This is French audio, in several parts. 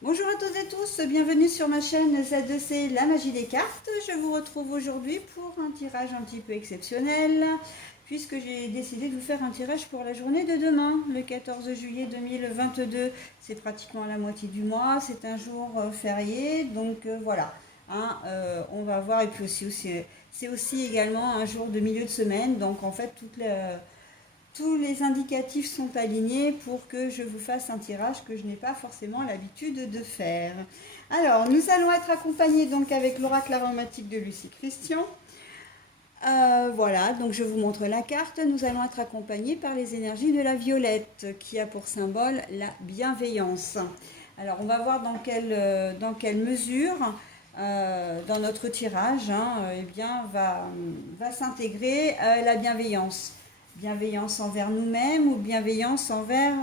Bonjour à toutes et tous, bienvenue sur ma chaîne Z2C La Magie des Cartes. Je vous retrouve aujourd'hui pour un tirage un petit peu exceptionnel, puisque j'ai décidé de vous faire un tirage pour la journée de demain, le 14 juillet 2022. C'est pratiquement la moitié du mois, c'est un jour férié, donc voilà. On va voir, et puis c'est aussi également un jour de milieu de semaine, donc en fait tous les indicatifs sont alignés pour que je vous fasse un tirage que je n'ai pas forcément l'habitude de faire. Alors, nous allons être accompagnés donc avec l'oracle aromatique de Lucie Christian. Voilà, donc je vous montre la carte. Nous allons être accompagnés par les énergies de la violette qui a pour symbole la bienveillance. Alors, on va voir dans quelle mesure dans notre tirage eh bien, va s'intégrer la bienveillance. Bienveillance envers nous-mêmes ou bienveillance envers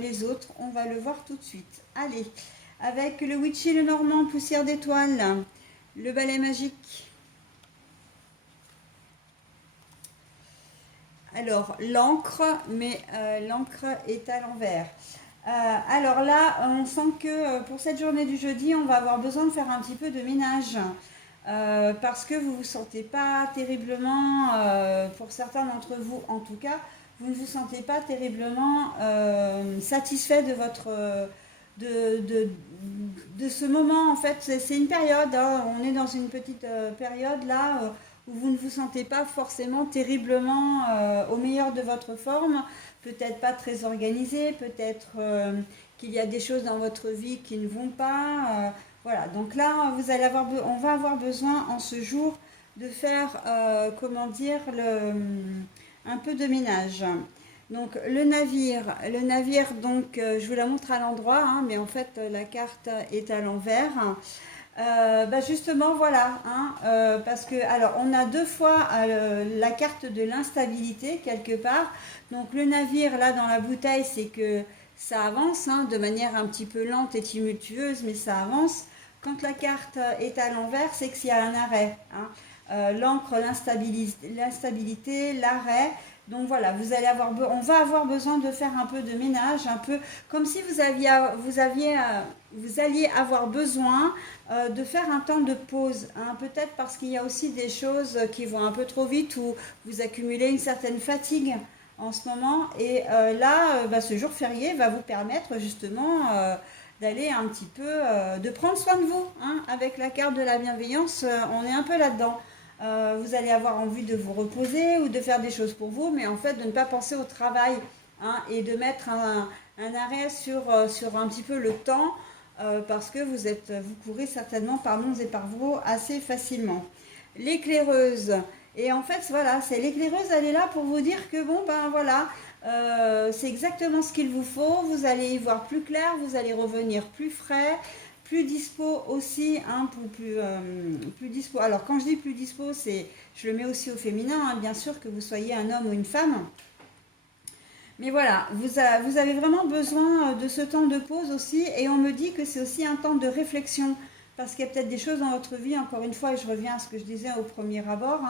les autres. On va le voir tout de suite. Allez, avec le Witchy le Normand, poussière d'étoiles, le balai magique. Alors, l'encre, mais l'encre est à l'envers. Alors là, on sent que pour cette journée du jeudi, on va avoir besoin de faire un petit peu de ménage. Parce que vous ne vous sentez pas terriblement, pour certains d'entre vous en tout cas, vous ne vous sentez pas terriblement satisfait de de ce moment. En fait, c'est une période, hein, on est dans une petite période là où vous ne vous sentez pas forcément terriblement au meilleur de votre forme, peut-être pas très organisé, peut-être qu'il y a des choses dans votre vie qui ne vont pas. Voilà, donc là, on va avoir besoin en ce jour de faire, comment dire, un peu de ménage. Donc le navire donc je vous la montre à l'endroit, hein, mais en fait la carte est à l'envers. Justement voilà, parce que alors on a deux fois la carte de l'instabilité quelque part. Donc le navire là dans la bouteille, c'est que ça avance de manière un petit peu lente et tumultueuse, mais ça avance. Quand la carte est à l'envers, c'est qu'il y a un arrêt. L'encre, l'instabilité, l'arrêt. Donc voilà, on va avoir besoin de faire un peu de ménage, un peu comme si vous alliez avoir besoin de faire un temps de pause. Peut-être parce qu'il y a aussi des choses qui vont un peu trop vite ou vous accumulez une certaine fatigue en ce moment. Et ce jour férié va vous permettre justement d'aller un petit peu, de prendre soin de vous. Avec la carte de la bienveillance, on est un peu là-dedans. Vous allez avoir envie de vous reposer ou de faire des choses pour vous, mais en fait de ne pas penser au travail et de mettre un arrêt sur un petit peu le temps parce que vous courez certainement par monts et par vaux assez facilement. L'éclaireuse. Et en fait, voilà, c'est l'éclaireuse, elle est là pour vous dire que bon, ben voilà, c'est exactement ce qu'il vous faut. Vous allez y voir plus clair, vous allez revenir plus frais, plus dispo aussi, plus dispo. Alors quand je dis plus dispo, je le mets aussi au féminin, bien sûr que vous soyez un homme ou une femme. Mais voilà, vous avez vraiment besoin de ce temps de pause aussi, et on me dit que c'est aussi un temps de réflexion, parce qu'il y a peut-être des choses dans votre vie, encore une fois, et je reviens à ce que je disais au premier abord,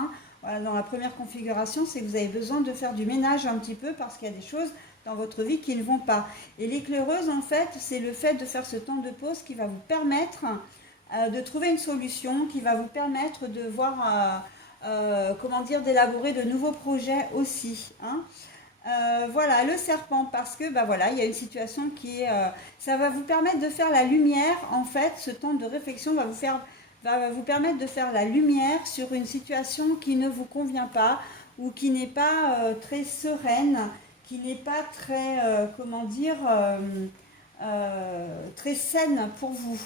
voilà, dans la première configuration, c'est que vous avez besoin de faire du ménage un petit peu, parce qu'il y a des choses dans votre vie qui ne vont pas. Et l'éclaireuse, en fait, c'est le fait de faire ce temps de pause qui va vous permettre de trouver une solution, qui va vous permettre de voir, comment dire, d'élaborer de nouveaux projets aussi. Voilà, le serpent, parce que voilà, il y a une situation ça va vous permettre de faire la lumière. En fait, ce temps de réflexion va vous permettre de faire la lumière sur une situation qui ne vous convient pas ou qui n'est pas très sereine, qui n'est pas très, comment dire, très saine pour vous.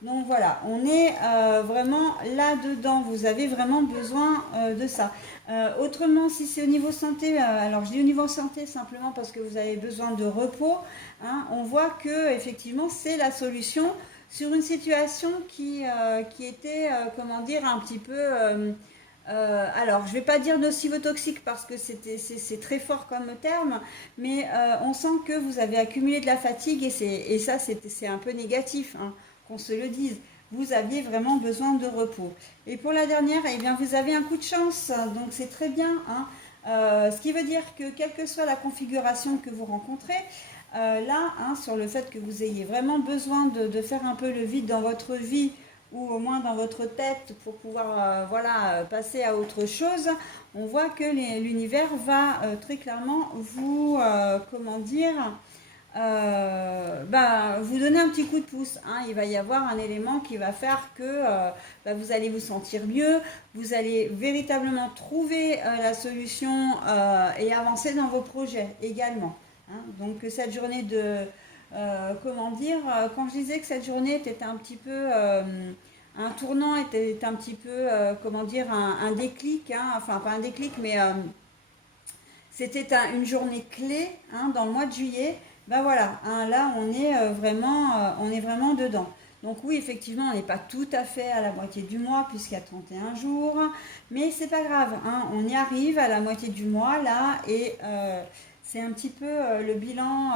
Donc voilà, on est vraiment là-dedans. Vous avez vraiment besoin de ça. Autrement, si c'est au niveau santé, alors je dis au niveau santé simplement parce que vous avez besoin de repos. On voit que effectivement c'est la solution sur une situation qui était, comment dire, un petit peu. Alors, je ne vais pas dire nocivo-toxique parce que c'est très fort comme terme, mais on sent que vous avez accumulé de la fatigue et ça, c'est un peu négatif, qu'on se le dise. Vous aviez vraiment besoin de repos. Et pour la dernière, eh bien, vous avez un coup de chance, donc c'est très bien. Ce qui veut dire que quelle que soit la configuration que vous rencontrez, là, hein, sur le fait que vous ayez vraiment besoin de faire un peu le vide dans votre vie ou au moins dans votre tête pour pouvoir voilà, passer à autre chose, on voit que l'univers va très clairement vous, comment dire, vous donner un petit coup de pouce, hein. Il va y avoir un élément qui va faire que vous allez vous sentir mieux, vous allez véritablement trouver la solution et avancer dans vos projets également, hein. Donc cette journée comment dire, quand je disais que cette journée était un petit peu un tournant, était un petit peu, comment dire, un déclic, hein. Enfin pas un déclic, mais c'était une journée clé, hein, dans le mois de juillet. Ben voilà, hein, là on est vraiment dedans. Donc oui, effectivement, on n'est pas tout à fait à la moitié du mois puisqu'il y a 31 jours, mais c'est pas grave, hein, on y arrive à la moitié du mois là et c'est un petit peu le bilan.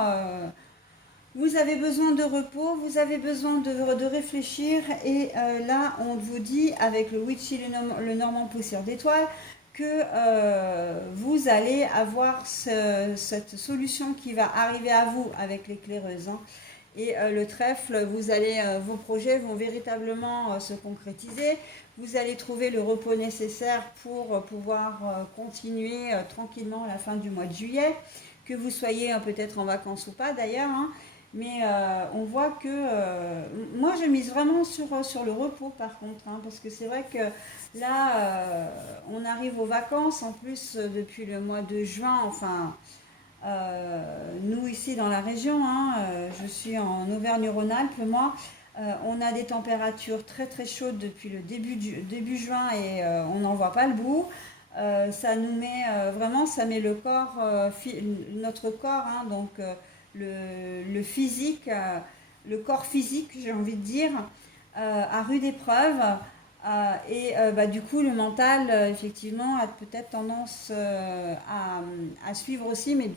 Vous avez besoin de repos, vous avez besoin de réfléchir et là on vous dit avec le Witchy, le Normand poussière d'étoiles, que vous allez avoir cette solution qui va arriver à vous avec l'éclaireuse, hein. Et le trèfle, vos projets vont véritablement se concrétiser. Vous allez trouver le repos nécessaire pour pouvoir continuer tranquillement à la fin du mois de juillet, que vous soyez peut-être en vacances ou pas d'ailleurs, hein. Mais on voit que moi je mise vraiment sur le repos par contre, hein, parce que c'est vrai que là on arrive aux vacances en plus depuis le mois de juin, enfin nous ici dans la région, hein, je suis en Auvergne-Rhône-Alpes, moi, on a des températures très très chaudes depuis le début juin et on n'en voit pas le bout. Ça nous met vraiment, ça met le corps, notre corps, hein, donc le physique, le corps physique, j'ai envie de dire, à rude épreuve. Du coup, le mental, effectivement, a peut-être tendance à suivre aussi, mais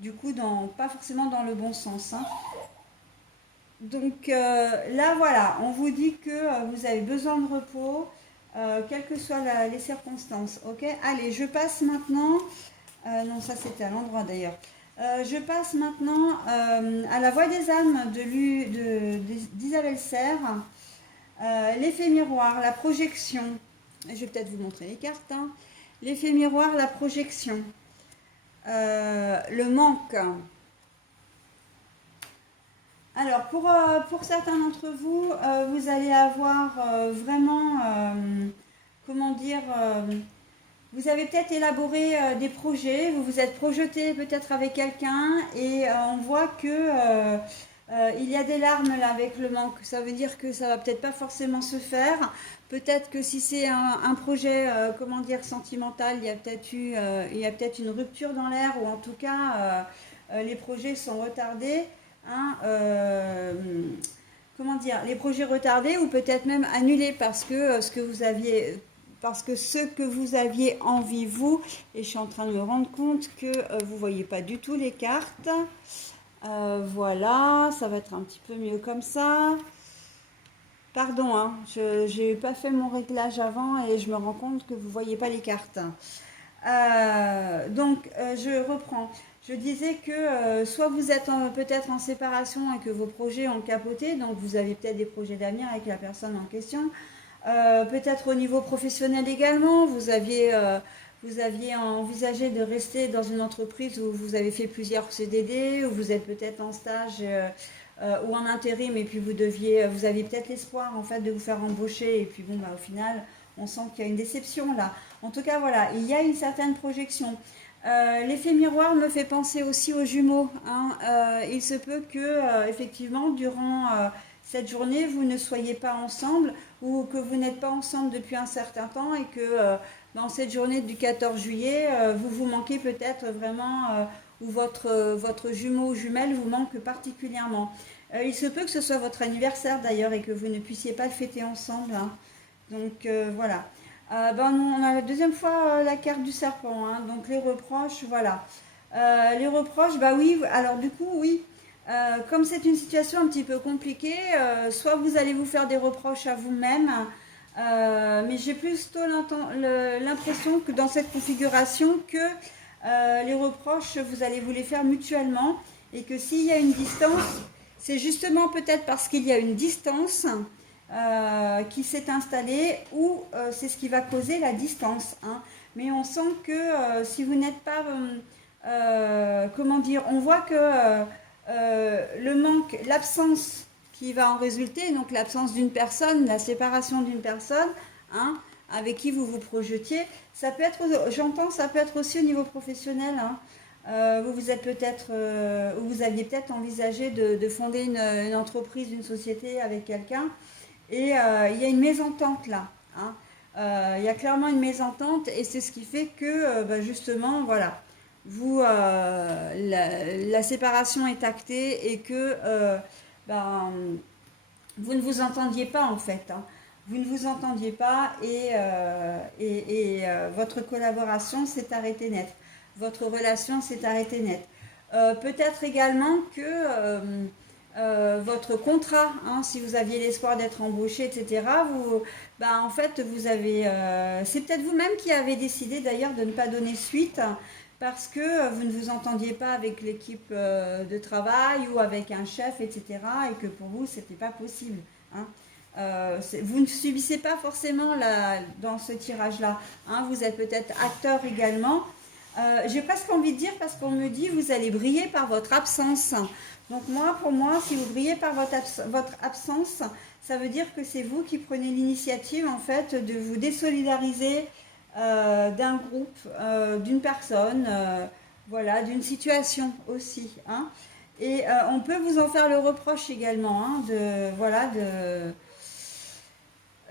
du coup, pas forcément dans le bon sens, hein. Donc là, voilà, on vous dit que vous avez besoin de repos, quelles que soient les circonstances. Ok, allez, je passe maintenant. Non, ça c'était à l'endroit d'ailleurs. Je passe maintenant à la voix des âmes d'Isabelle Serre. L'effet miroir, la projection. Je vais peut-être vous montrer les cartes, hein. L'effet miroir, la projection. Le manque. Alors, pour certains d'entre vous, vous allez avoir vraiment, comment dire, vous avez peut-être élaboré des projets, vous vous êtes projeté peut-être avec quelqu'un et on voit que il y a des larmes là avec le manque. Ça veut dire que ça va peut-être pas forcément se faire. Peut-être que si c'est un projet, comment dire, sentimental, il y a peut-être une rupture dans l'air ou en tout cas les projets sont retardés, hein, comment dire, les projets retardés ou peut-être même annulés parce que ce que vous aviez envie vous, et je suis en train de me rendre compte que vous voyez pas du tout les cartes. Voilà, ça va être un petit peu mieux comme ça. Pardon, hein, je n'ai pas fait mon réglage avant et je me rends compte que vous ne voyez pas les cartes. Je reprends. Je disais que soit vous êtes peut-être en séparation et que vos projets ont capoté, donc vous avez peut-être des projets d'avenir avec la personne en question. Peut-être au niveau professionnel également, vous aviez envisagé de rester dans une entreprise où vous avez fait plusieurs CDD, où vous êtes peut-être en stage ou en intérim, et puis vous aviez peut-être l'espoir en fait de vous faire embaucher, et puis bon, au final, on sent qu'il y a une déception là. En tout cas, voilà, il y a une certaine projection. L'effet miroir me fait penser aussi aux jumeaux, hein. Il se peut que, effectivement, durant cette journée, vous ne soyez pas ensemble ou que vous n'êtes pas ensemble depuis un certain temps et que dans cette journée du 14 juillet, vous vous manquez peut-être vraiment ou votre jumeau ou jumelle vous manque particulièrement. Il se peut que ce soit votre anniversaire d'ailleurs et que vous ne puissiez pas le fêter ensemble, hein. Donc voilà. On a la deuxième fois la carte du serpent, hein, donc les reproches, voilà. Les reproches, bah oui, alors du coup, oui, comme c'est une situation un petit peu compliquée, soit vous allez vous faire des reproches à vous-même, mais j'ai plutôt l'impression que dans cette configuration que les reproches, vous allez vous les faire mutuellement et que s'il y a une distance, c'est justement peut-être parce qu'il y a une distance qui s'est installée ou c'est ce qui va causer la distance, hein. Mais on sent que si vous n'êtes pas, comment dire, on voit que le manque, l'absence qui va en résulter, donc l'absence d'une personne, la séparation d'une personne, hein, avec qui vous vous projetiez, ça peut être, j'entends, ça peut être aussi au niveau professionnel, hein. Vous vous êtes peut-être, vous aviez peut-être envisagé de fonder une entreprise, une société avec quelqu'un, et il y a une mésentente là, hein. Il y a clairement une mésentente, et c'est ce qui fait que, bah, justement, voilà, la séparation est actée et que ben, vous ne vous entendiez pas en fait, hein. Vous ne vous entendiez pas et votre collaboration s'est arrêtée net. Votre relation s'est arrêtée net. Peut-être également que votre contrat, hein, si vous aviez l'espoir d'être embauché, etc., bah, en fait, c'est peut-être vous-même qui avez décidé d'ailleurs de ne pas donner suite parce que vous ne vous entendiez pas avec l'équipe de travail ou avec un chef, etc., et que pour vous, c'était pas possible, hein. Vous ne subissez pas forcément dans ce tirage-là, hein. Vous êtes peut-être acteur également. J'ai presque envie de dire, parce qu'on me dit, vous allez briller par votre absence. Donc moi, pour moi, si vous brillez par votre absence, ça veut dire que c'est vous qui prenez l'initiative, en fait, de vous désolidariser d'un groupe, d'une personne, voilà, d'une situation aussi, hein. Et on peut vous en faire le reproche également, hein,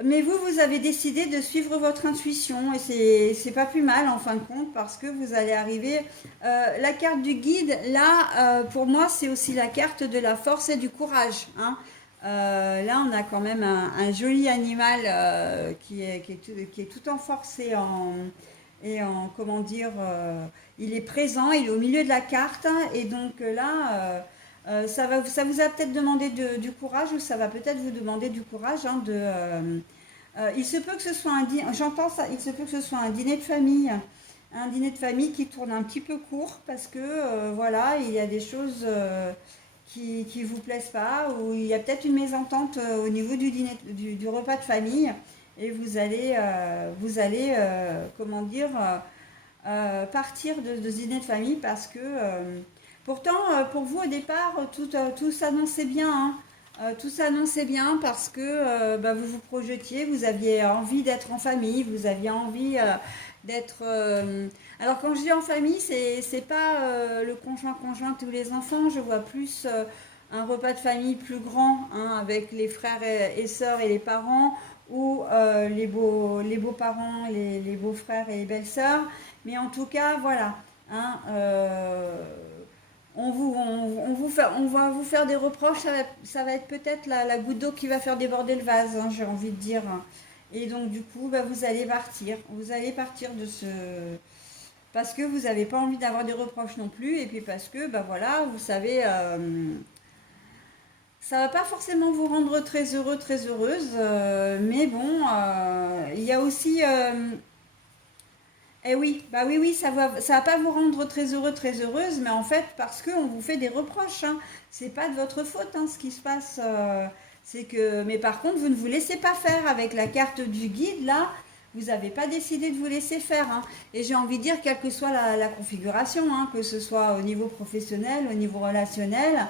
mais vous avez décidé de suivre votre intuition et c'est pas plus mal en fin de compte parce que vous allez arriver. La carte du guide, là, pour moi, c'est aussi la carte de la force et du courage, hein. Là, on a quand même un joli animal qui est tout en force et en comment dire, il est présent, il est au milieu de la carte et donc là. Ça vous a peut-être demandé du courage ou ça va peut-être vous demander du courage, hein, il se peut que ce soit j'entends ça, il se peut que ce soit un dîner de famille qui tourne un petit peu court parce que voilà, il y a des choses qui vous plaisent pas ou il y a peut-être une mésentente au niveau du dîner, du repas de famille et vous allez comment dire, partir de ce dîner de famille parce que pourtant, pour vous, au départ, tout s'annonçait bien, hein. Tout s'annonçait bien parce que bah, vous vous projetiez, vous aviez envie d'être en famille, vous aviez envie d'être... Alors quand je dis en famille, c'est pas le conjoint tous les enfants, je vois plus un repas de famille plus grand, hein, avec les frères et sœurs et les parents, ou les beaux-parents, les beaux-frères et les belles-sœurs. Mais en tout cas, voilà, hein, on va vous faire des reproches, ça va être peut-être la goutte d'eau qui va faire déborder le vase, hein, j'ai envie de dire. Et donc du coup, bah, vous allez partir. Vous allez partir de ce... Parce que vous n'avez pas envie d'avoir des reproches non plus, et puis parce que, bah voilà, vous savez, ça va pas forcément vous rendre très heureux, très heureuse, mais bon, il y a aussi... eh oui, bah oui, oui, ça va pas vous rendre très heureux, très heureuse, mais en fait, parce qu'on vous fait des reproches, hein. C'est pas de votre faute, hein, ce qui se passe. C'est que, mais par contre, vous ne vous laissez pas faire avec la carte du guide, là, vous n'avez pas décidé de vous laisser faire, hein. Et j'ai envie de dire, quelle que soit la configuration, hein, que ce soit au niveau professionnel, au niveau relationnel,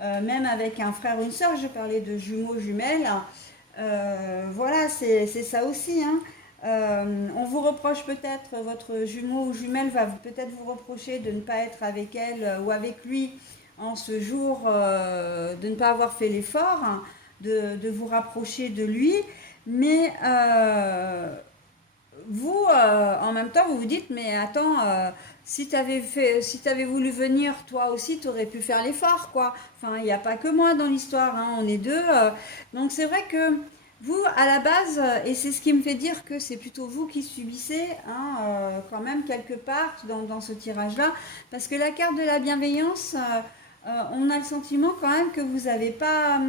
même avec un frère ou une sœur, je parlais de jumeaux, jumelles, voilà, c'est ça aussi, hein. On vous reproche peut-être, votre jumeau ou jumelle va peut-être vous reprocher de ne pas être avec elle ou avec lui en ce jour, de ne pas avoir fait l'effort, hein, de vous rapprocher de lui. Mais vous, en même temps, vous vous dites, mais attends, si tu avais voulu venir, toi aussi, tu aurais pu faire l'effort, quoi. Enfin, il n'y a pas que moi dans l'histoire, hein, on est deux. Donc c'est vrai que vous, à la base, et c'est ce qui me fait dire que c'est plutôt vous qui subissez, hein, quand même, quelque part, dans ce tirage-là, parce que la carte de la bienveillance, on a le sentiment quand même que vous n'avez pas...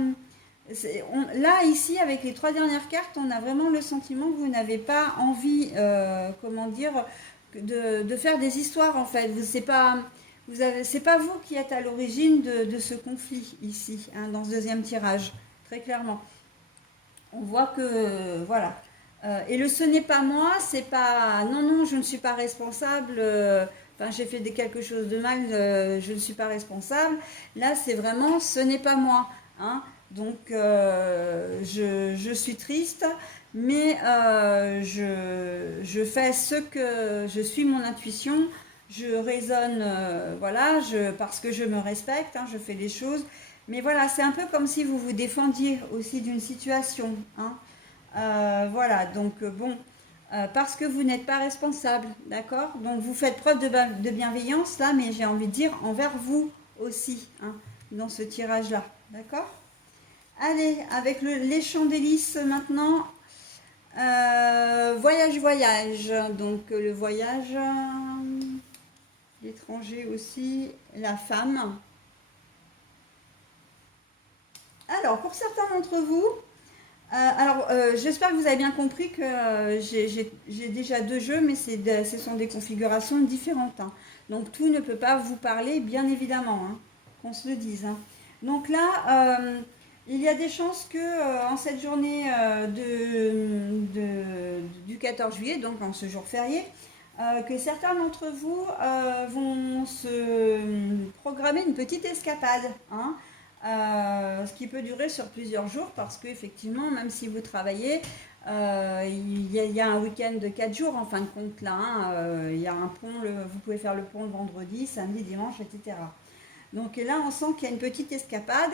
là, ici, avec les trois dernières cartes, on a vraiment le sentiment que vous n'avez pas envie, comment dire, de faire des histoires, en fait. c'est pas vous qui êtes à l'origine de ce conflit ici, hein, dans ce deuxième tirage, très clairement. On voit que, voilà. Et le ce n'est pas moi, c'est pas non, non, je ne suis pas responsable, enfin, j'ai fait quelque chose de mal, je ne suis pas responsable. Là, c'est vraiment ce n'est pas moi, hein. Donc, je suis triste, mais je fais ce que je suis mon intuition, je raisonne, voilà, parce que je me respecte, hein, je fais les choses. Mais voilà, c'est un peu comme si vous vous défendiez aussi d'une situation, hein. Voilà, donc bon, parce que vous n'êtes pas responsable, d'accord? Donc vous faites preuve de bienveillance là, mais j'ai envie de dire envers vous aussi, hein, dans ce tirage-là, d'accord? Allez, avec les champs d'hélice maintenant. Voyage, voyage. Donc le voyage, l'étranger aussi, la femme. Alors, pour certains d'entre vous, j'espère que vous avez bien compris que j'ai déjà deux jeux, mais ce sont des configurations différentes, hein. Donc tout ne peut pas vous parler, bien évidemment, hein, qu'on se le dise, hein. Donc là, il y a des chances que en cette journée du 14 juillet, donc en ce jour férié, que certains d'entre vous vont se programmer une petite escapade, hein, ce qui peut durer sur plusieurs jours parce qu'effectivement, même si vous travaillez, il y a un week-end de 4 jours en fin de compte là, hein, il y a un pont, vous pouvez faire le pont le vendredi, samedi, dimanche, etc. Donc là, on sent qu'il y a une petite escapade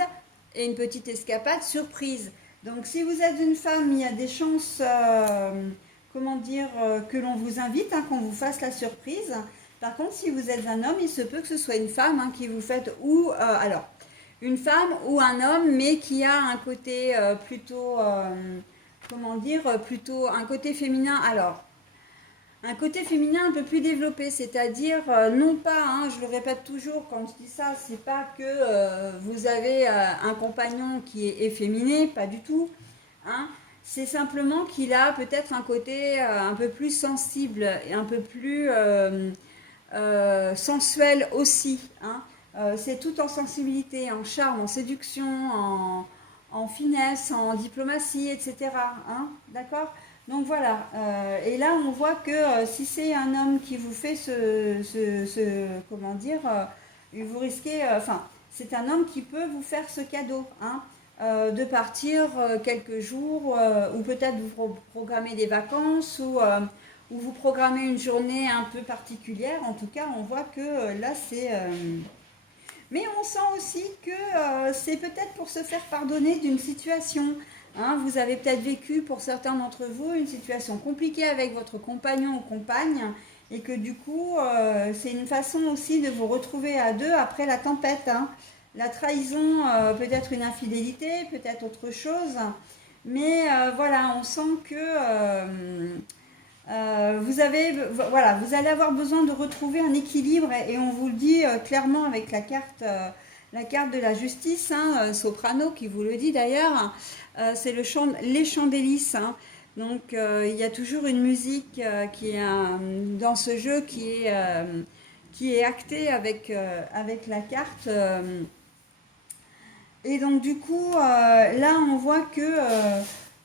et une petite escapade surprise. Donc si vous êtes une femme, il y a des chances, comment dire, que l'on vous invite, hein, qu'on vous fasse la surprise. Par contre, si vous êtes un homme, il se peut que ce soit une femme, hein, qui vous fasse, ou alors une femme ou un homme, mais qui a un côté plutôt, comment dire, plutôt un côté féminin. Alors, un côté féminin un peu plus développé, c'est-à-dire non pas, hein, je le répète toujours quand je dis ça, c'est pas que vous avez un compagnon qui est efféminé, pas du tout, hein. C'est simplement qu'il a peut-être un côté un peu plus sensible et un peu plus sensuel aussi, hein. C'est tout en sensibilité, en charme, en séduction, en finesse, en diplomatie, etc., hein, d'accord? Donc voilà, et là on voit que si c'est un homme qui vous fait comment dire, vous risquez, enfin, c'est un homme qui peut vous faire ce cadeau, hein, de partir quelques jours, ou peut-être vous programmer des vacances, ou vous programmez une journée un peu particulière. En tout cas, on voit que là c'est... Mais on sent aussi que c'est peut-être pour se faire pardonner d'une situation, hein. Vous avez peut-être vécu, pour certains d'entre vous, une situation compliquée avec votre compagnon ou compagne, et que du coup, c'est une façon aussi de vous retrouver à deux après la tempête, hein. La trahison, peut-être une infidélité, peut-être autre chose. Mais voilà, on sent que voilà, vous allez avoir besoin de retrouver un équilibre, et on vous le dit clairement avec la carte de la justice, hein, Soprano qui vous le dit d'ailleurs, c'est les chants d'hélice, hein. Donc il y a toujours une musique qui est dans ce jeu qui est actée avec la carte. Et donc du coup, là on voit que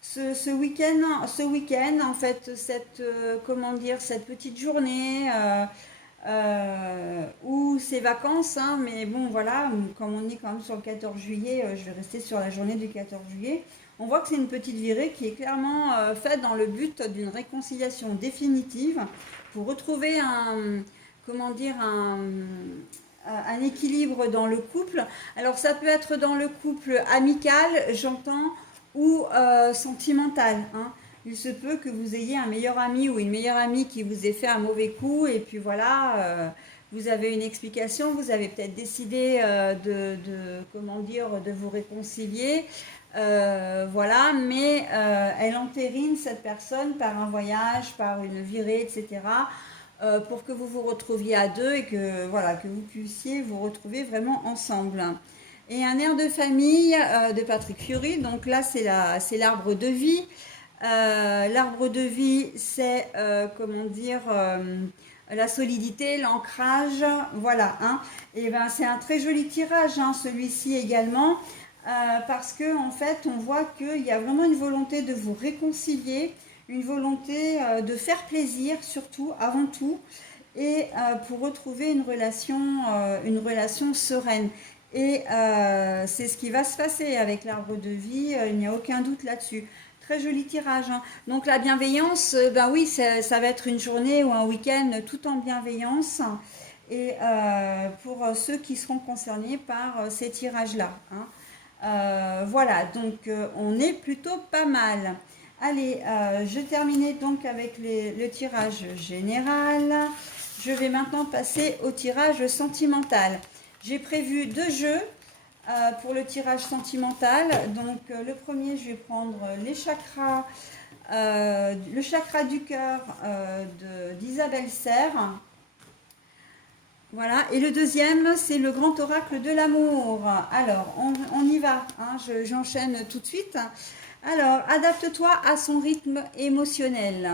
ce week-end, en fait, comment dire, cette petite journée ou ces vacances, hein, mais bon voilà, comme on est quand même sur le 14 juillet, je vais rester sur la journée du 14 juillet. On voit que c'est une petite virée qui est clairement faite dans le but d'une réconciliation définitive pour retrouver comment dire, un équilibre dans le couple. Alors ça peut être dans le couple amical, j'entends, ou sentimental, hein. Il se peut que vous ayez un meilleur ami ou une meilleure amie qui vous ait fait un mauvais coup, et puis voilà, vous avez une explication, vous avez peut-être décidé comment dire, de vous réconcilier, voilà, mais elle entérine cette personne par un voyage, par une virée, etc., pour que vous vous retrouviez à deux, et que voilà, que vous puissiez vous retrouver vraiment ensemble. Et un air de famille de Patrick Fiori. Donc là, c'est l'arbre de vie. L'arbre de vie, c'est comment dire, la solidité, l'ancrage, voilà. Hein. Et ben c'est un très joli tirage, hein, celui-ci également, parce que en fait on voit qu'il y a vraiment une volonté de vous réconcilier, une volonté de faire plaisir surtout, avant tout, et pour retrouver une relation sereine. Et c'est ce qui va se passer avec l'arbre de vie, il n'y a aucun doute là-dessus. Très joli tirage. Hein. Donc la bienveillance, ben oui, ça va être une journée ou un week-end tout en bienveillance. Et pour ceux qui seront concernés par ces tirages-là. Hein. Voilà, donc on est plutôt pas mal. Allez, je terminais donc avec le tirage général. Je vais maintenant passer au tirage sentimental. J'ai prévu 2 jeux pour le tirage sentimental. Donc le premier, je vais prendre les chakras, le chakra du cœur d'Isabelle Serre. Voilà, et le deuxième, c'est le grand oracle de l'amour. Alors, on y va, hein, j'enchaîne tout de suite. Alors, adapte-toi à son rythme émotionnel.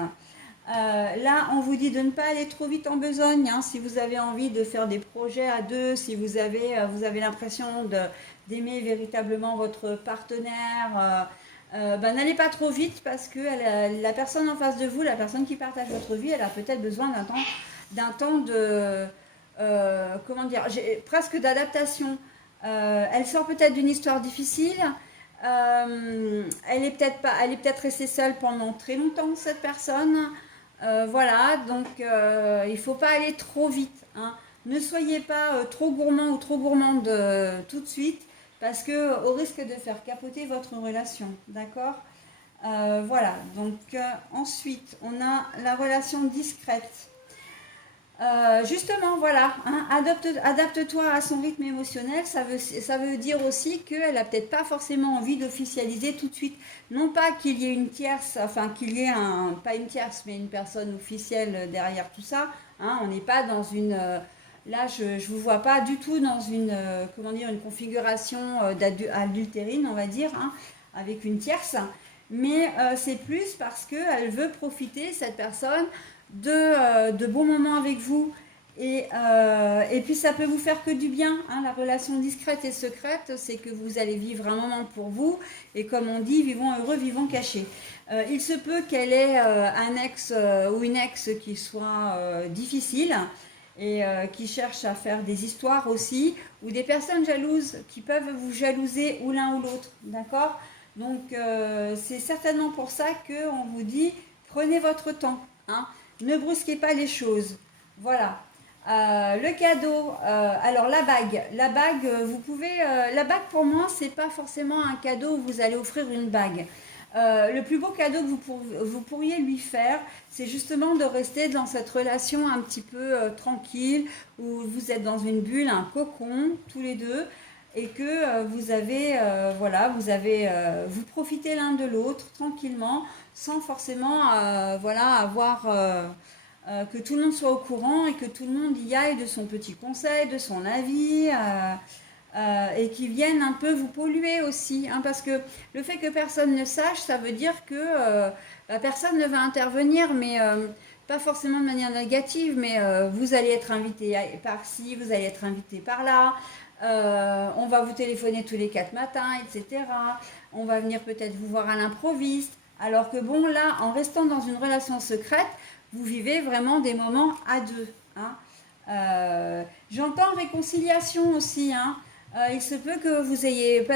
Là, on vous dit de ne pas aller trop vite en besogne. Hein, si vous avez envie de faire des projets à deux, si vous avez l'impression d'aimer véritablement votre partenaire, ben, n'allez pas trop vite parce que la personne en face de vous, la personne qui partage votre vie, elle a peut-être besoin d'un temps de... comment dire, presque d'adaptation. Elle sort peut-être d'une histoire difficile. Elle est peut-être restée seule pendant très longtemps, cette personne. Voilà, donc il ne faut pas aller trop vite. Hein. Ne soyez pas trop gourmand ou trop gourmande tout de suite, parce que au risque de faire capoter votre relation. D'accord. Voilà, donc ensuite, on a la relation discrète. Justement, voilà, hein, adapte-toi à son rythme émotionnel. Ça veut dire aussi qu'elle n'a peut-être pas forcément envie d'officialiser tout de suite. Non pas qu'il y ait une tierce, enfin qu'il y ait pas une tierce, mais une personne officielle derrière tout ça. Hein, on n'est pas dans une... là, je ne vous vois pas du tout dans comment dire, une configuration adultérine, on va dire, hein, avec une tierce. Mais c'est plus parce qu'elle veut profiter, cette personne, de bons moments avec vous. Et puis ça peut vous faire que du bien. Hein. La relation discrète et secrète, c'est que vous allez vivre un moment pour vous. Et comme on dit, vivons heureux, vivons cachés. Il se peut qu'elle ait un ex ou une ex qui soit difficile et qui cherche à faire des histoires aussi, ou des personnes jalouses qui peuvent vous jalouser ou l'un ou l'autre. D'accord. Donc c'est certainement pour ça qu'on vous dit, prenez votre temps. Hein. Ne brusquez pas les choses. Voilà. Le cadeau, alors la bague, vous pouvez, la bague pour moi, c'est pas forcément un cadeau où vous allez offrir une bague. Le plus beau cadeau que vous pourriez lui faire, c'est justement de rester dans cette relation un petit peu tranquille, où vous êtes dans une bulle, un cocon, tous les deux, et que vous profitez l'un de l'autre tranquillement, sans forcément avoir que tout le monde soit au courant et que tout le monde y aille de son petit conseil, de son avis, et qui vienne un peu vous polluer aussi. Hein, parce que le fait que personne ne sache, ça veut dire que personne ne va intervenir, mais pas forcément de manière négative, mais vous allez être invité par-ci, vous allez être invité par-là. On va vous téléphoner tous les 4 matins, etc. On va venir peut-être vous voir à l'improviste. Alors que bon, là, en restant dans une relation secrète, vous vivez vraiment des moments à deux. Hein. J'entends réconciliation aussi. Hein. Il se peut que vous ayez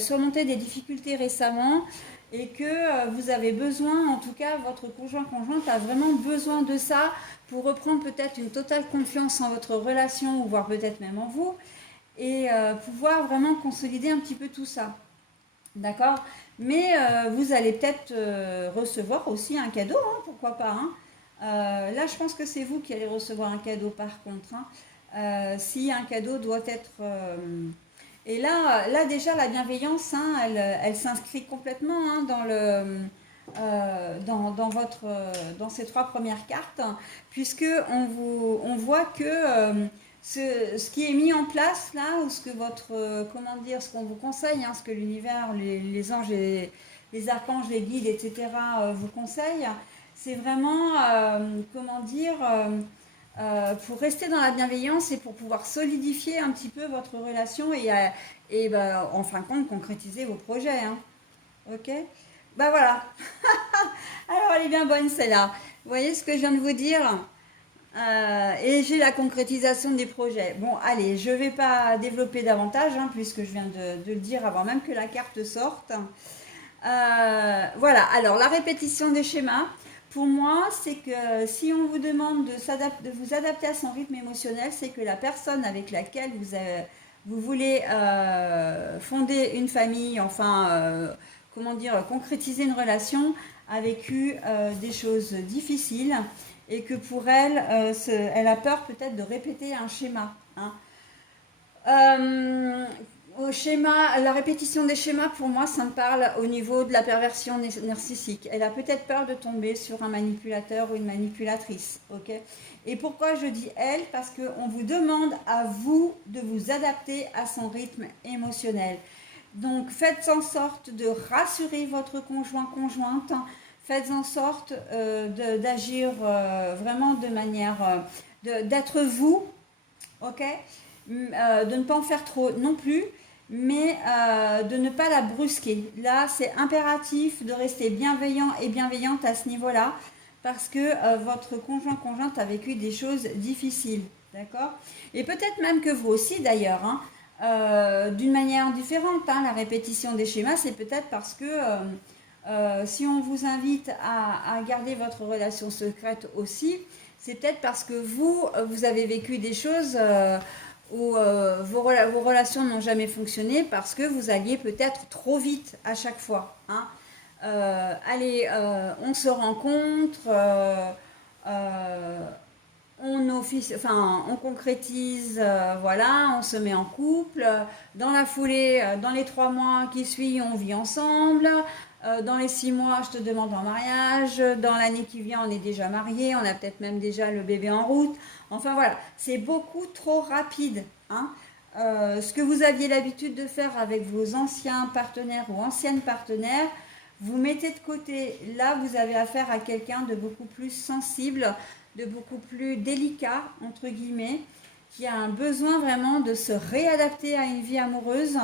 surmonté des difficultés récemment et que vous avez besoin, en tout cas votre conjointe a vraiment besoin de ça pour reprendre peut-être une totale confiance en votre relation, ou voire peut-être même en vous, et pouvoir vraiment consolider un petit peu tout ça. D'accord. Mais vous allez peut-être recevoir aussi un cadeau, hein, pourquoi pas. Hein. Là, je pense que c'est vous qui allez recevoir un cadeau par contre. Hein. Si un cadeau doit être... Et là déjà, la bienveillance, hein, elle s'inscrit complètement hein, dans ces 3 premières cartes, puisque on voit que... ce qui est mis en place là, ou ce que ce qu'on vous conseille, hein, ce que l'univers, les anges, les archanges, les guides, etc. Vous conseillent, c'est vraiment, comment dire, pour rester dans la bienveillance et pour pouvoir solidifier un petit peu votre relation et bah, en fin de compte concrétiser vos projets. Hein. Ok? Bah voilà. Alors elle est bien bonne celle-là. Vous voyez ce que je viens de vous dire? Et j'ai la concrétisation des projets. Bon, allez, je ne vais pas développer davantage, hein, puisque je viens de le dire avant même que la carte sorte. Voilà, alors la répétition des schémas, pour moi, c'est que si on vous demande de vous adapter à son rythme émotionnel, c'est que la personne avec laquelle vous voulez fonder une famille, enfin, comment dire, concrétiser une relation, a vécu des choses difficiles et que pour elle, elle a peur peut-être de répéter un schéma. Hein. Euh, Au schéma, la répétition des schémas, pour moi, ça me parle au niveau de la perversion narcissique. Elle a peut-être peur de tomber sur un manipulateur ou une manipulatrice. Ok. Et pourquoi je dis elle? Parce qu'on vous demande à vous de vous adapter à son rythme émotionnel. Donc faites en sorte de rassurer votre conjointe. Faites en sorte d'agir vraiment de manière d'être vous, ok, de ne pas en faire trop non plus, mais de ne pas la brusquer. Là, c'est impératif de rester bienveillant et bienveillante à ce niveau-là, parce que votre conjointe a vécu des choses difficiles, d'accord? Et peut-être même que vous aussi, d'ailleurs, hein, d'une manière différente. Hein, la répétition des schémas, c'est peut-être parce que si on vous invite à garder votre relation secrète aussi, c'est peut-être parce que vous avez vécu des choses où vos relations n'ont jamais fonctionné parce que vous alliez peut-être trop vite à chaque fois. Hein. Allez, on se rencontre, on concrétise, voilà, on se met en couple. Dans la foulée, dans les 3 mois qui suivent, on vit ensemble. Dans les 6 mois, je te demande en mariage. Dans l'année qui vient, on est déjà mariés. On a peut-être même déjà le bébé en route. Enfin voilà, c'est beaucoup trop rapide. Hein. Ce que vous aviez l'habitude de faire avec vos anciens partenaires ou anciennes partenaires, vous mettez de côté. Là, vous avez affaire à quelqu'un de beaucoup plus sensible, de beaucoup plus délicat, entre guillemets, qui a un besoin vraiment de se réadapter à une vie amoureuse.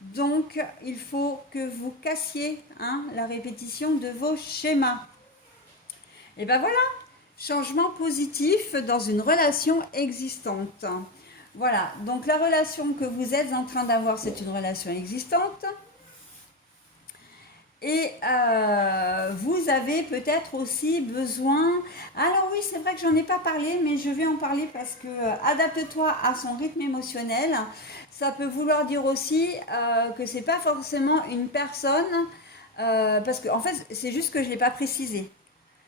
Donc, il faut que vous cassiez la répétition de vos schémas. Et ben voilà, changement positif dans une relation existante. Voilà, donc la relation que vous êtes en train d'avoir, c'est une relation existante. Et vous avez peut-être aussi besoin... Alors oui, c'est vrai que j'en ai pas parlé, mais je vais en parler parce que adapte-toi à son rythme émotionnel. Ça peut vouloir dire aussi que c'est pas forcément une personne, parce que en fait, c'est juste que je l'ai pas précisé.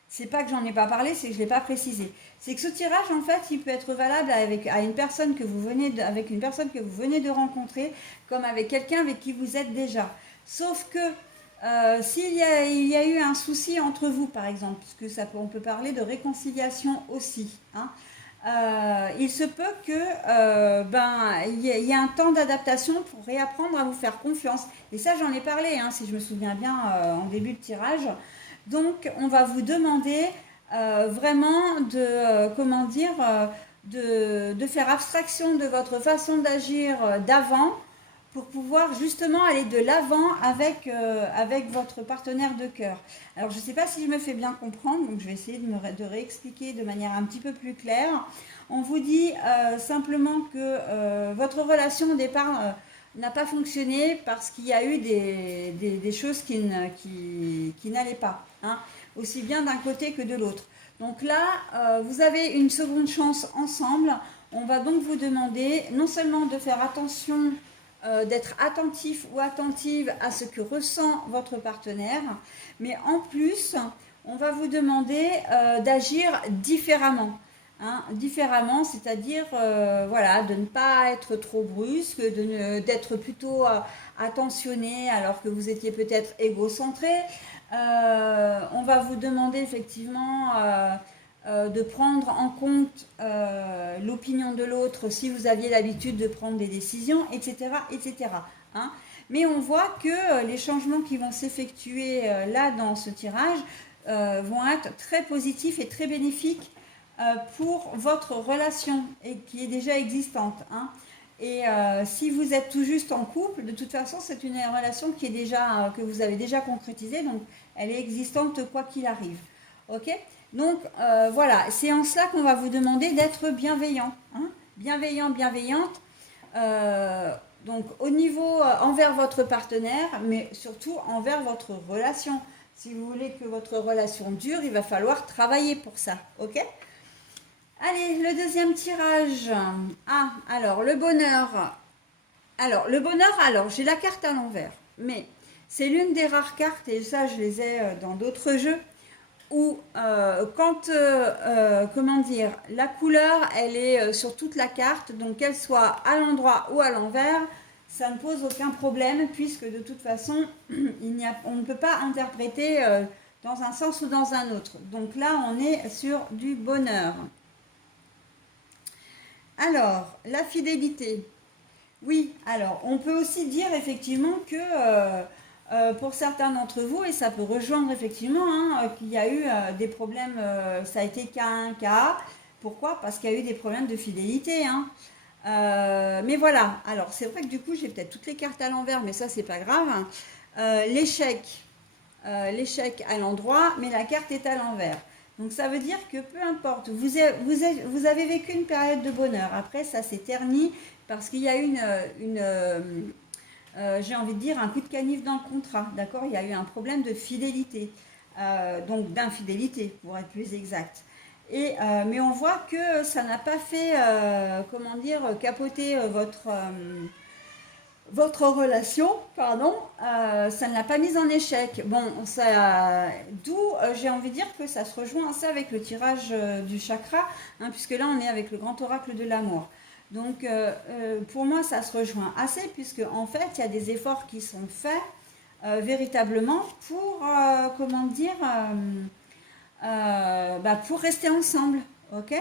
C'est pas que j'en ai pas parlé, c'est que je l'ai pas précisé. C'est que ce tirage, en fait, il peut être valable avec une personne que vous venez de rencontrer, comme avec quelqu'un avec qui vous êtes déjà. Sauf que s'il y a eu un souci entre vous, par exemple, puisque on peut parler de réconciliation aussi, hein, il se peut que il y a un temps d'adaptation pour réapprendre à vous faire confiance. Et ça, j'en ai parlé, hein, si je me souviens bien, en début de tirage. Donc, on va vous demander vraiment comment dire, de faire abstraction de votre façon d'agir d'avant pour pouvoir justement aller de l'avant avec votre partenaire de cœur. Alors je ne sais pas si je me fais bien comprendre, donc je vais essayer de réexpliquer de manière un petit peu plus claire. On vous dit simplement que votre relation au départ n'a pas fonctionné parce qu'il y a eu des choses qui n'allaient pas, hein, aussi bien d'un côté que de l'autre. Donc là, vous avez une seconde chance ensemble. On va donc vous demander non seulement de faire attention d'être attentif ou attentive à ce que ressent votre partenaire, mais en plus, on va vous demander d'agir différemment. Hein, différemment, c'est-à-dire voilà, de ne pas être trop brusque, d'être plutôt attentionné alors que vous étiez peut-être égocentré. On va vous demander effectivement de prendre en compte l'opinion de l'autre si vous aviez l'habitude de prendre des décisions, etc. etc. Hein. Mais on voit que les changements qui vont s'effectuer là dans ce tirage vont être très positifs et très bénéfiques pour votre relation et qui est déjà existante, hein. Et si vous êtes tout juste en couple, de toute façon, c'est une relation qui est déjà, que vous avez déjà concrétisée, donc elle est existante quoi qu'il arrive. Ok? Donc voilà, c'est en cela qu'on va vous demander d'être bienveillant, hein, bienveillant, bienveillante. euh, donc au niveau envers votre partenaire, mais surtout envers votre relation. Si vous voulez que votre relation dure, il va falloir travailler pour ça. Ok? Allez, le deuxième tirage. Ah, alors le bonheur. Alors j'ai la carte à l'envers, mais c'est l'une des rares cartes, et ça je les ai dans d'autres jeux, où quand, comment dire, la couleur, elle est sur toute la carte, donc qu'elle soit à l'endroit ou à l'envers, ça ne pose aucun problème, puisque de toute façon, on ne peut pas interpréter dans un sens ou dans un autre. Donc là, on est sur du bonheur. Alors, la fidélité. Oui, alors on peut aussi dire effectivement que pour certains d'entre vous, et ça peut rejoindre effectivement, hein, qu'il y a eu des problèmes, ça a été qu'à un cas. Pourquoi? Parce qu'il y a eu des problèmes de fidélité, hein. Mais voilà, alors c'est vrai que du coup j'ai peut-être toutes les cartes à l'envers, mais ça c'est pas grave, hein. L'échec, l'échec à l'endroit, mais la carte est à l'envers. Donc ça veut dire que peu importe, vous avez vécu une période de bonheur. Après, ça s'est terni parce qu'il y a j'ai envie de dire, un coup de canif dans le contrat. D'accord? Il y a eu un problème de fidélité, donc d'infidélité pour être plus exact. Et, mais on voit que ça n'a pas fait, comment dire, capoter votre relation, pardon, ça ne l'a pas mise en échec. Bon, d'où j'ai envie de dire que ça se rejoint assez avec le tirage du chakra, hein, puisque là on est avec le grand oracle de l'amour. Donc pour moi ça se rejoint assez, puisque en fait il y a des efforts qui sont faits véritablement pour, comment dire, pour rester ensemble. Ok?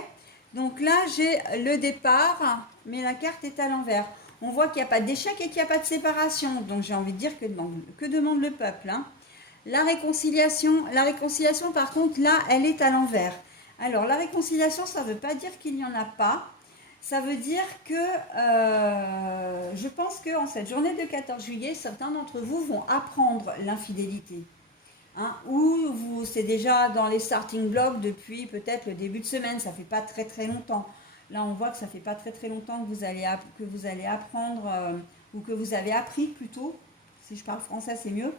Donc là j'ai le départ, mais la carte est à l'envers. On voit qu'il n'y a pas d'échec et qu'il n'y a pas de séparation. Donc j'ai envie de dire que demande le peuple, hein. La réconciliation par contre, là, elle est à l'envers. Alors la réconciliation, ça ne veut pas dire qu'il n'y en a pas. Ça veut dire que je pense qu'en cette journée de 14 juillet, certains d'entre vous vont apprendre l'infidélité, hein, ou c'est déjà dans les starting blocks depuis peut-être le début de semaine, ça fait pas très très longtemps. Là, on voit que ça fait pas très très longtemps que vous allez apprendre, ou que vous avez appris plutôt, si je parle français c'est mieux,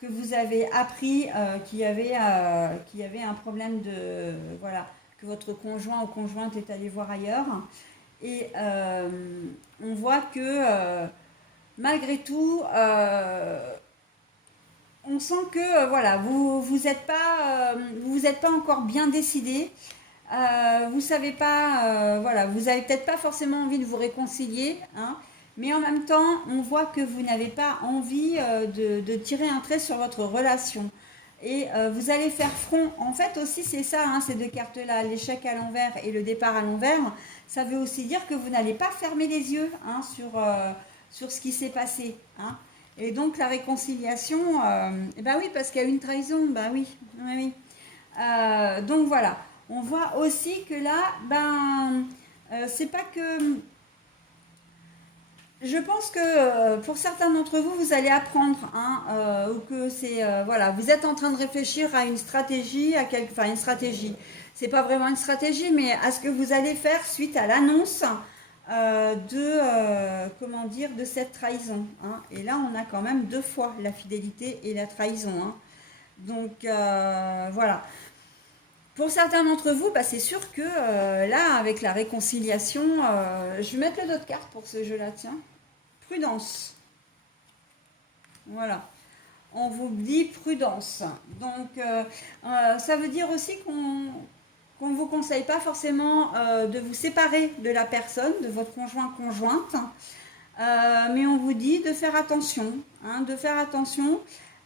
que vous avez appris qu'il y avait un problème de, voilà, que votre conjoint ou conjointe est allé voir ailleurs. Et on voit que malgré tout, on sent que voilà, vous êtes pas encore bien décidé. Vous savez pas, voilà, vous avez peut-être pas forcément envie de vous réconcilier, hein, mais en même temps, on voit que vous n'avez pas envie de tirer un trait sur votre relation. Et vous allez faire front. En fait aussi, c'est ça, hein, ces deux cartes-là, l'échec à l'envers et le départ à l'envers. Ça veut aussi dire que vous n'allez pas fermer les yeux, hein, sur ce qui s'est passé, hein. Et donc la réconciliation, bah oui, parce qu'il y a eu une trahison, bah oui, oui, oui. Donc voilà, on voit aussi que là, c'est pas que. Je pense que pour certains d'entre vous, vous allez apprendre, hein, ou que c'est voilà, vous êtes en train de réfléchir à une stratégie, enfin une stratégie. C'est pas vraiment une stratégie, mais à ce que vous allez faire suite à l'annonce comment dire, de cette trahison, hein. Et là, on a quand même deux fois la fidélité et la trahison, hein. Donc voilà. Pour certains d'entre vous, c'est sûr que là, avec la réconciliation, je vais mettre le dos de carte pour ce jeu-là, tiens. Prudence. Voilà. On vous dit prudence. Donc, ça veut dire aussi qu'on ne vous conseille pas forcément de vous séparer de la personne, de votre conjointe, mais on vous dit de faire attention, hein, de faire attention,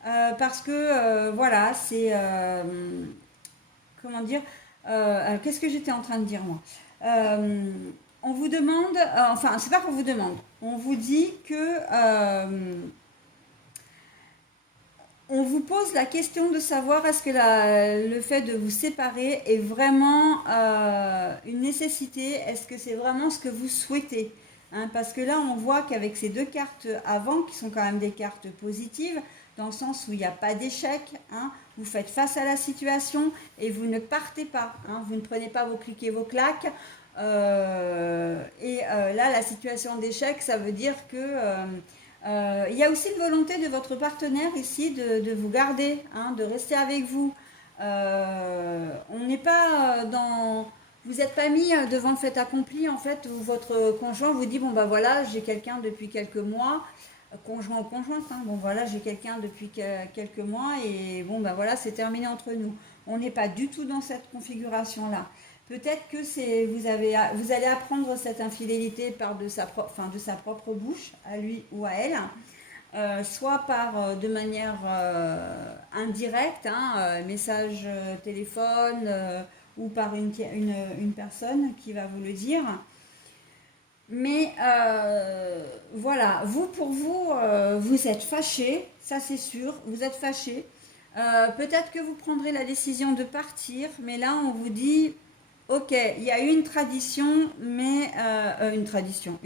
parce que voilà, c'est comment dire, qu'est-ce que j'étais en train de dire moi? On vous demande, enfin, c'est pas qu'on vous demande, on vous dit que On vous pose la question de savoir est-ce que le fait de vous séparer est vraiment une nécessité, est-ce que c'est vraiment ce que vous souhaitez, hein, parce que là on voit qu'avec ces deux cartes avant, qui sont quand même des cartes positives, dans le sens où il n'y a pas d'échec, hein, vous faites face à la situation et vous ne partez pas, hein, vous ne prenez pas vos clics et vos claques. Là, la situation d'échec, ça veut dire que il y a aussi une volonté de votre partenaire ici de vous garder, hein, de rester avec vous. On n'est pas dans... Vous n'êtes pas mis devant le fait accompli, en fait, où votre conjoint vous dit, bon ben voilà, j'ai quelqu'un depuis quelques mois, conjoint ou conjointe, hein, bon voilà, j'ai quelqu'un depuis quelques mois, et bon ben voilà, c'est terminé entre nous. On n'est pas du tout dans cette configuration-là. Peut-être que vous allez apprendre cette infidélité de sa propre bouche, à lui ou à elle, soit de manière indirecte, hein, message téléphone, ou par une personne qui va vous le dire. Mais voilà, pour vous, vous êtes fâché, ça c'est sûr, vous êtes fâché. Peut-être que vous prendrez la décision de partir, mais là on vous dit, ok, il y a eu une tradition, mais une trahison.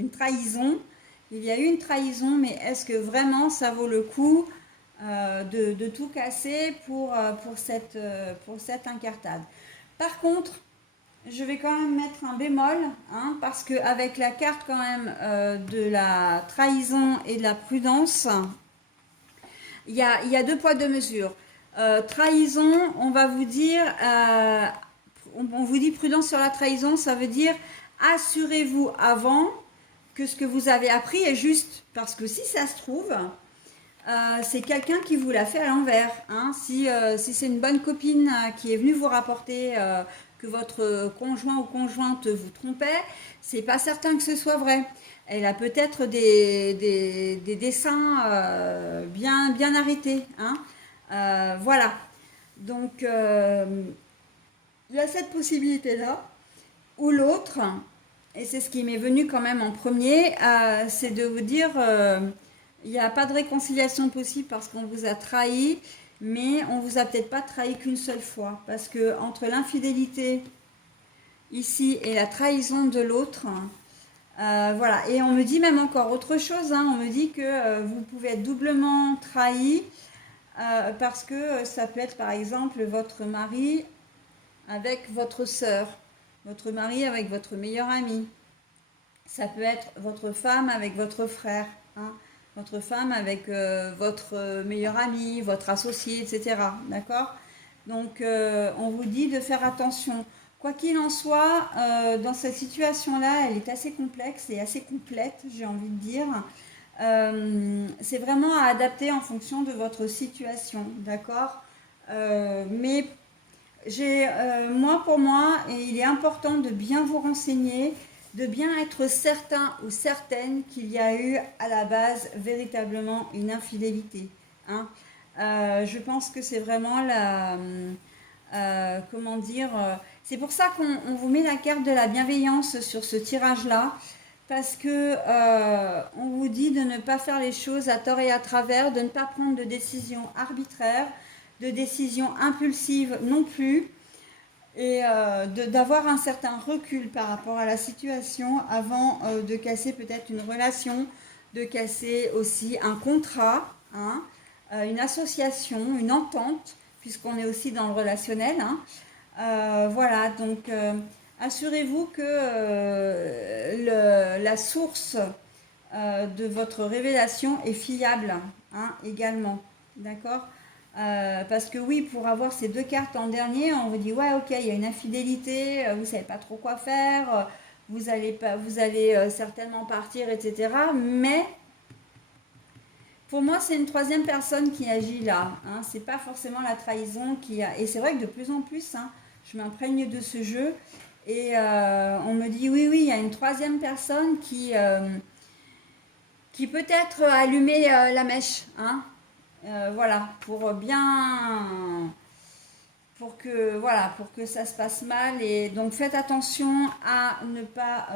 Il y a eu une trahison, mais est-ce que vraiment ça vaut le coup de tout casser pour cette incartade? Par contre, je vais quand même mettre un bémol, hein, parce qu'avec la carte quand même de la trahison et de la prudence, il y a deux poids, deux mesures. Trahison, on va vous dire, on vous dit prudence sur la trahison, ça veut dire assurez-vous avant que ce que vous avez appris est juste. Parce que si ça se trouve, c'est quelqu'un qui vous l'a fait à l'envers, hein. Si c'est une bonne copine qui est venue vous rapporter que votre conjoint ou conjointe vous trompait, c'est pas certain que ce soit vrai. Elle a peut-être des dessins bien arrêtés, hein. Voilà. Donc, il y a cette possibilité-là. Ou l'autre, et c'est ce qui m'est venu quand même en premier, c'est de vous dire, il n'y a pas de réconciliation possible parce qu'on vous a trahi, mais on vous a peut-être pas trahi qu'une seule fois. Parce que entre l'infidélité ici et la trahison de l'autre, voilà. Et on me dit même encore autre chose, hein. On me dit que vous pouvez être doublement trahi parce que ça peut être par exemple votre mari avec votre sœur, votre mari avec votre meilleur ami. Ça peut être votre femme avec votre frère, hein, votre femme avec votre meilleur ami, votre associé, etc. D'accord? Donc, on vous dit de faire attention. Quoi qu'il en soit, dans cette situation-là, elle est assez complexe et assez complète, j'ai envie de dire. C'est vraiment à adapter en fonction de votre situation, d'accord? Mais moi, pour moi, il est important de bien vous renseigner, de bien être certain ou certaine qu'il y a eu à la base véritablement une infidélité, hein. Je pense que c'est vraiment comment dire, c'est pour ça qu'on vous met la carte de la bienveillance sur ce tirage-là, parce que on vous dit de ne pas faire les choses à tort et à travers, de ne pas prendre de décisions arbitraires, de décisions impulsives non plus, et d'avoir un certain recul par rapport à la situation avant de casser peut-être une relation, de casser aussi un contrat, hein, une association, une entente, puisqu'on est aussi dans le relationnel, hein. Voilà, donc assurez-vous que la source de votre révélation est fiable, hein, également, d'accord? Parce que oui, pour avoir ces deux cartes en dernier, on vous dit ouais, ok, il y a une infidélité, vous savez pas trop quoi faire, vous allez certainement partir, etc. Mais pour moi, c'est une troisième personne qui agit là, hein. C'est pas forcément la trahison qui a. Et c'est vrai que de plus en plus, hein, je m'imprègne de ce jeu et on me dit oui, il y a une troisième personne qui peut-être allumer la mèche, hein. Voilà, pour que ça se passe mal. Et donc faites attention à ne pas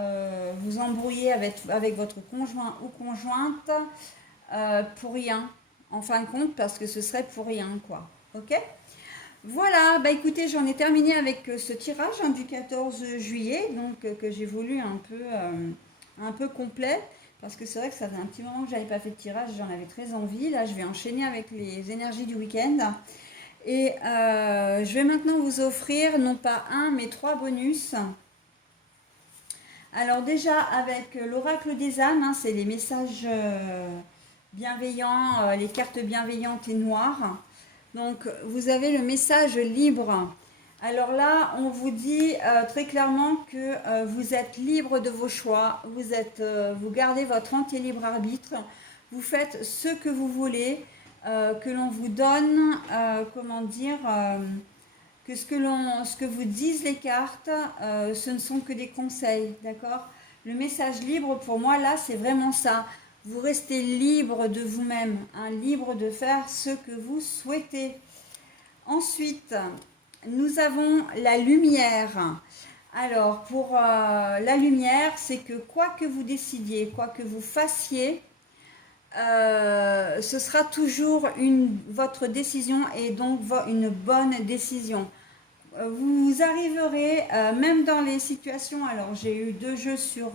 vous embrouiller avec votre conjoint ou conjointe pour rien. en fin de compte, parce que ce serait pour rien, quoi. Ok? Voilà, bah écoutez, j'en ai terminé avec ce tirage hein, du 14 juillet, donc que j'ai voulu un peu complet, parce que c'est vrai que ça fait un petit moment que j'avais pas fait de tirage, j'en avais très envie. Là, je vais enchaîner avec les énergies du week-end. Et je vais maintenant vous offrir non pas un, mais trois bonus. Alors déjà, avec l'oracle des âmes, hein, c'est les messages bienveillants, les cartes bienveillantes et noires. Donc, vous avez le message libre. Alors là, on vous dit très clairement que vous êtes libre de vos choix, vous gardez votre entier libre arbitre, vous faites ce que vous voulez, que l'on vous donne, comment dire, que ce que vous disent les cartes, ce ne sont que des conseils, d'accord? Le message libre, pour moi, là, c'est vraiment ça. Vous restez libre de vous-même, hein, libre de faire ce que vous souhaitez. Ensuite, nous avons la lumière. Alors, pour la lumière, c'est que quoi que vous décidiez, quoi que vous fassiez, ce sera toujours votre décision et donc une bonne décision. Vous arriverez, même dans les situations, alors j'ai eu deux jeux sur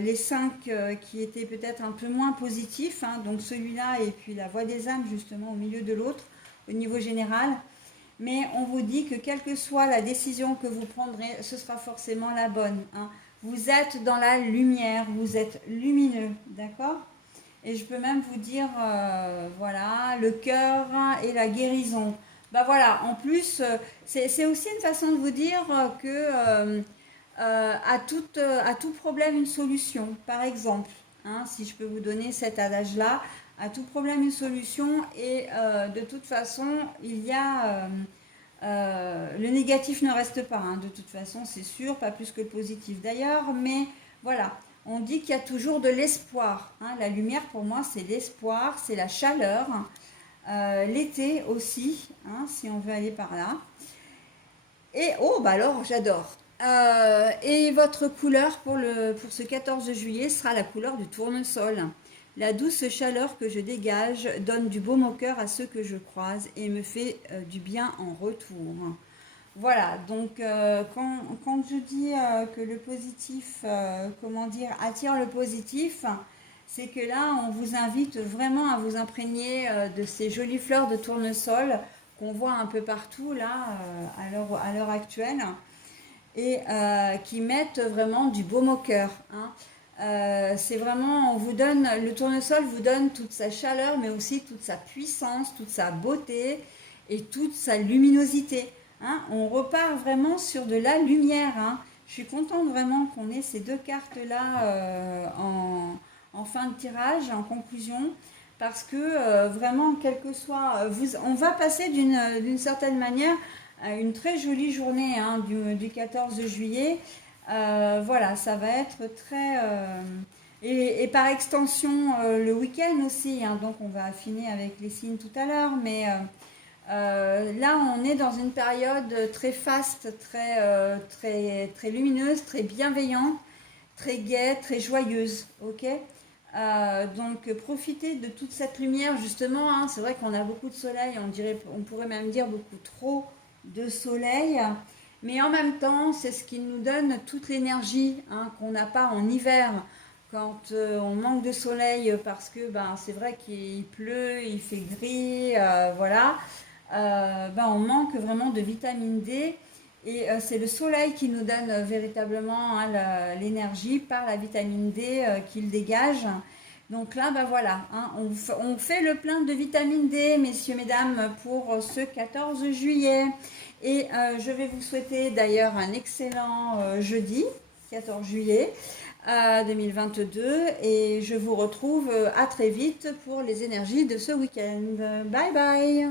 les cinq qui étaient peut-être un peu moins positifs, hein, donc celui-là et puis la voix des âmes justement au milieu de l'autre, au niveau général. Mais on vous dit que quelle que soit la décision que vous prendrez, ce sera forcément la bonne. Hein. Vous êtes dans la lumière, vous êtes lumineux, d'accord? Et je peux même vous dire, voilà, le cœur et la guérison. Bah voilà, en plus, c'est aussi une façon de vous dire que à tout problème, une solution. Par exemple, hein, si je peux vous donner cet adage-là, à tout problème, une solution. Et de toute façon, il y a... le négatif ne reste pas, hein, de toute façon, c'est sûr, pas plus que le positif d'ailleurs, mais voilà, on dit qu'il y a toujours de l'espoir. Hein. La lumière, pour moi, c'est l'espoir, c'est la chaleur, l'été aussi, hein, si on veut aller par là. Et oh, bah alors, j'adore. Et votre couleur pour ce 14 juillet sera la couleur du tournesol. La douce chaleur que je dégage donne du baume au cœur à ceux que je croise et me fait du bien en retour. Voilà, donc quand je dis que le positif, comment dire, attire le positif, c'est que là, on vous invite vraiment à vous imprégner de ces jolies fleurs de tournesol qu'on voit un peu partout là, à l'heure actuelle, et qui mettent vraiment du baume au cœur. Hein. C'est vraiment, on vous donne, le tournesol vous donne toute sa chaleur, mais aussi toute sa puissance, toute sa beauté et toute sa luminosité. Hein. On repart vraiment sur de la lumière. Hein. Je suis contente vraiment qu'on ait ces deux cartes-là en fin de tirage, en conclusion, parce que vraiment, quel que soit, on va passer d'une certaine manière à une très jolie journée hein, du 14 juillet. Voilà, ça va être très... et par extension, le week-end aussi, hein, donc on va affiner avec les signes tout à l'heure, mais là on est dans une période très faste, très lumineuse, très bienveillante, très gaie, très joyeuse, ok? Donc profitez de toute cette lumière justement, hein, c'est vrai qu'on a beaucoup de soleil, on pourrait même dire beaucoup trop de soleil, mais en même temps c'est ce qui nous donne toute l'énergie hein, qu'on n'a pas en hiver quand on manque de soleil parce que ben, c'est vrai qu'il pleut, il fait gris, voilà, ben, on manque vraiment de vitamine D et c'est le soleil qui nous donne véritablement hein, l'énergie par la vitamine D qu'il dégage. Donc là, ben voilà, hein, on fait le plein de vitamine D, messieurs, mesdames, pour ce 14 juillet. Et je vais vous souhaiter d'ailleurs un excellent jeudi, 14 juillet 2022. Et je vous retrouve à très vite pour les énergies de ce week-end. Bye bye!